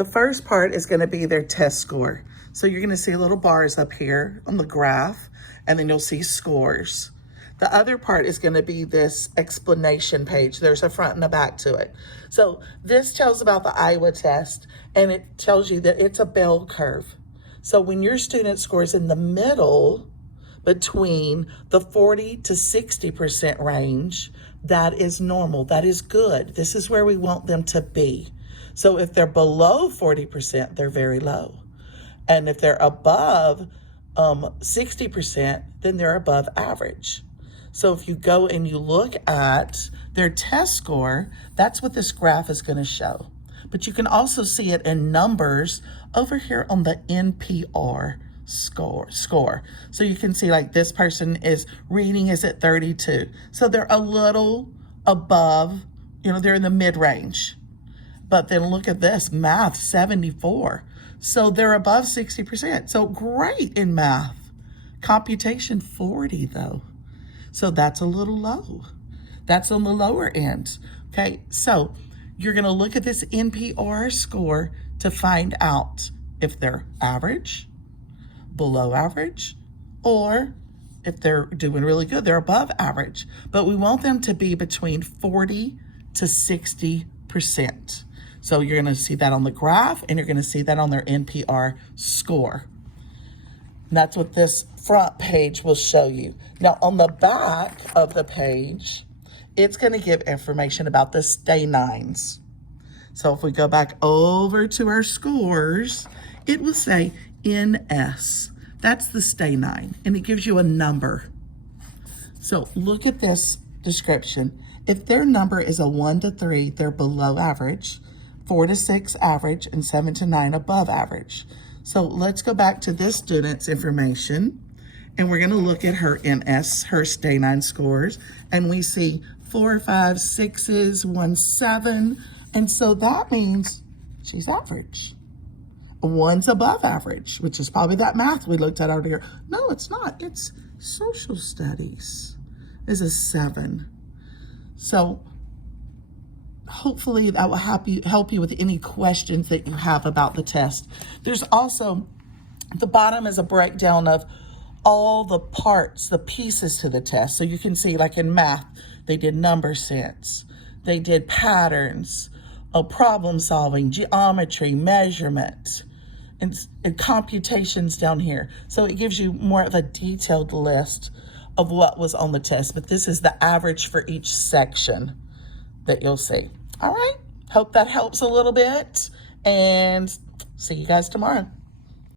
The first part is going to be their test score. So you're going to see little bars up here on the graph, and then you'll see scores. The other part is going to be this explanation page. There's a front and a back to it. So this tells about the Iowa test, and it tells you that it's a bell curve. So when your student scores in the middle, between the 40 to 60% range, that is normal. That is good. This is where we want them to be. So if they're below 40%, they're very low. And if they're above 60%, then they're above average. So if you go and you look at their test score, that's what this graph is going to show. But you can also see it in numbers over here on the NPR score. So you can see like this person is reading is at 32. So they're a little above, they're in the mid-range. But then look at this, math 74. So they're above 60%. So great in math. Computation 40 though. So that's a little low. That's on the lower end. Okay, so you're gonna look at this NPR score to find out if they're average, below average, or if they're doing really good, they're above average. But we want them to be between 40 to 60%. So you're gonna see that on the graph, and you're gonna see that on their NPR score. And that's what this front page will show you. Now on the back of the page, it's gonna give information about the stay nines. So if we go back over to our scores, it will say NS. That's the stay nine, and it gives you a number. So look at this description. If their number is a 1 to 3, they're below average, 4 to 6 average, and 7 to 9 above average. So let's go back to this student's information, and we're gonna look at her NS, her stay nine scores, and we see 4, 5, 6s, 1, 7, and so that means she's average. 1's above average, which is probably that math we looked at earlier. No, it's not. It's social studies is a 7. So hopefully that will help you with any questions that you have about the test. There's also, the bottom is a breakdown of all the parts, the pieces to the test. So you can see like in math, they did number sense, they did patterns, problem solving, geometry, measurement, and computations down here. So it gives you more of a detailed list of what was on the test, but this is the average for each section that you'll see. All right, hope that helps a little bit, and see you guys tomorrow.